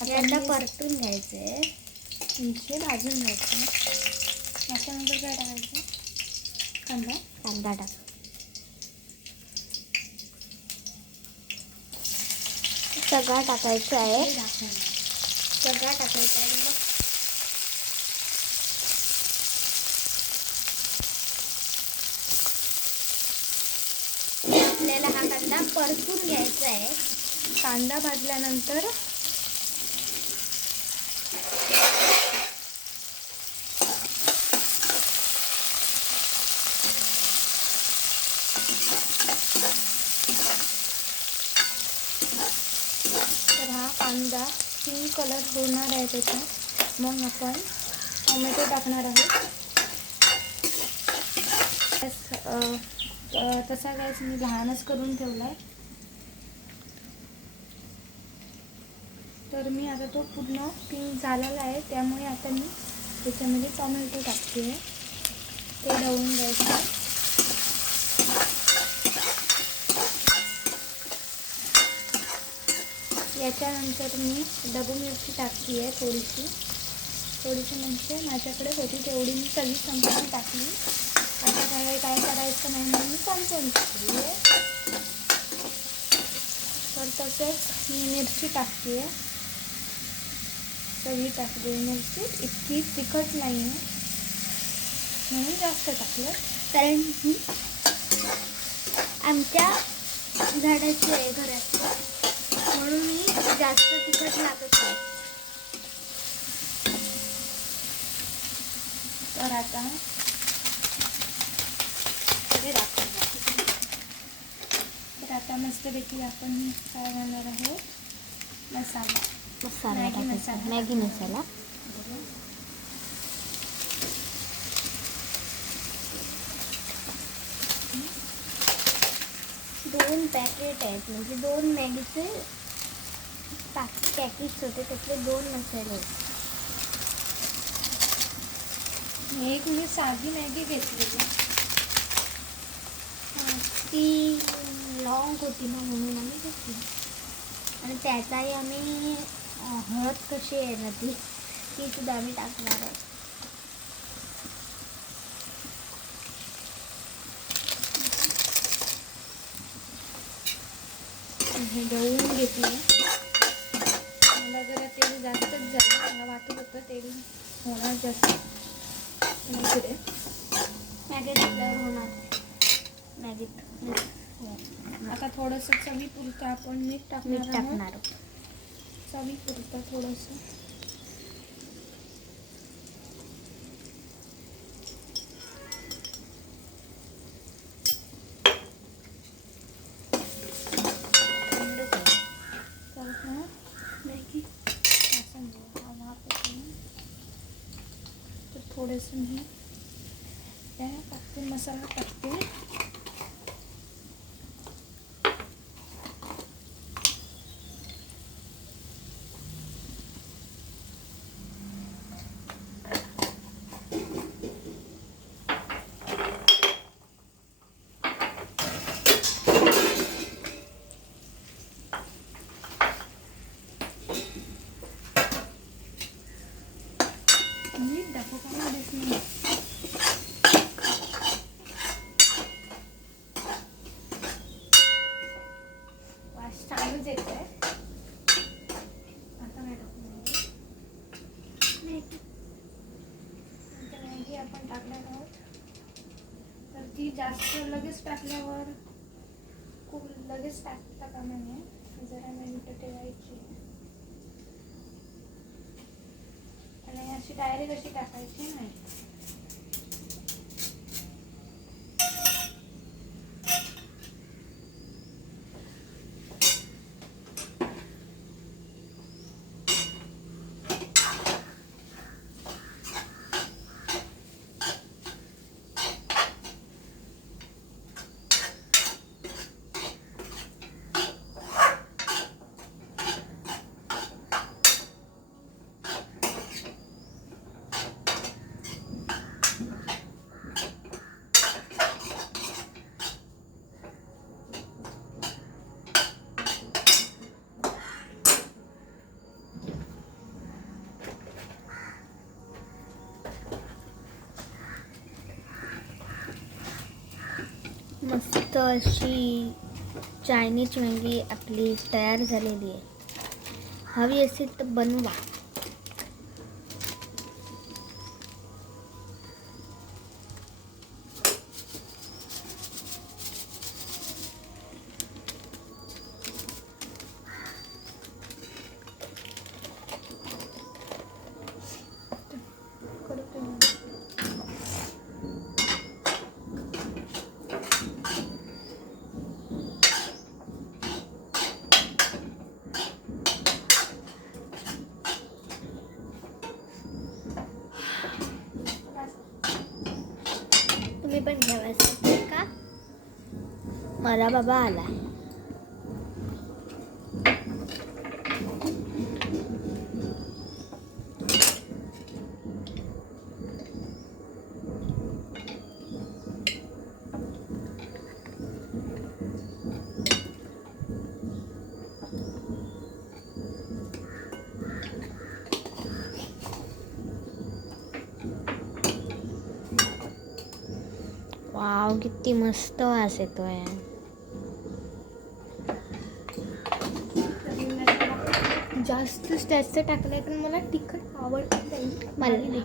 आता परतून घ्यायचे, म्हणजे भाजून घ्यायचं. त्याच्यानंतर काय टाकायचं? कांदा टाक. सगळा टाकायचा आहे. सगळा टाकायचा आहे. मग आपल्याला हा कांदा परतून घ्यायचा आहे. कांदा भाजल्यानंतर तर हा कांदा पिंक कलर होणार आहे त्याचा. मग आपण टोमॅटो टाकणार आहोत. तसा गॅस मी लहानच करून ठेवला आहे. तर मी आता तो पूर्ण पिंक झालेला आहे, त्यामुळे आता मी त्याच्यामध्ये टोमॅटो टाकते. ते ढवळून घ्यायचं. याच्यानंतर मी डबू मिरची टाकली आहे थोडीशी म्हणजे माझ्याकडे होती तेवढी मी सगळी संपवून टाकली. आता काय करायचं नाही म्हणून मी संपवून टाकली आहे. तर तसेच मी मिरची टाकते आहे, सगळी टाकली मिरची. इतकी तिखट नाही आहे म्हणून जास्त टाकलं, कारण आमच्या झाडाची आहे घराची, म्हणून मी जास्त तिखट लागत नाही. तर आता मस्तपैकी आपण काय घालणार आहोत? मसाला मॅगी मॅगी मसाला. 2 पॅकेट आहेत, म्हणजे 2 मॅगीचे पॅकेट्स होते, त्यातले 2 मसाले. एक मी साधी मॅगी घेतलेली, ती लॉंग होती ना म्हणून आम्ही घेतली. आणि त्याचाही आम्ही हळद कशी आहे ना ती सुद्धा आम्ही टाकणार आहे. हे ढवळून घेतली. मला जरा तेल जास्तच झालं, मला वाटत होतं तेल होणार जास्त. इकडे मॅगी टाकल्यावर होणार. मॅगीत आता थोडंसं चवीपुरतं आपण मीठ टाकणार आहोत. चवीपुरतं थोडंसं. मॅगी तर थोडंसं मी टाकते, मसाला टाकते. मीठ दाखवण्यास नाही. वास चांगलंच येत आहे. आता काय टाकू? मॅगी आपण टाकणार आहोत. तर ती जास्त लगेच टाकल्यावर खूप लगेच टाकता कामा नये, जरा मिनिटं ठेवायची. आणि अशी डायरेक्ट अशी टाकायची नाही. मस्त अशी चायनीज मॅगी आपली तयार झालेली आहे. हवी असेल तर बनवा. तुम्ही पण घ्यावा का? मला बाबा आलाय. वाव, किती मस्त वास येतोय. जास्त टाकलंय पण मला तिखट आवडत नाही.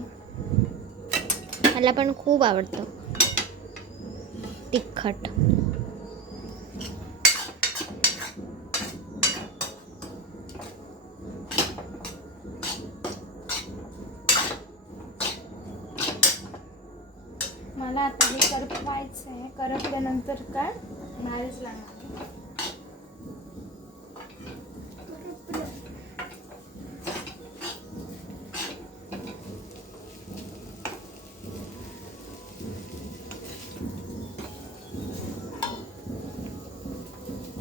मला पण खूप आवडतं तिखट. मला आता हे करपवायचं आहे. करपल्यानंतर काय नारळ लागणार.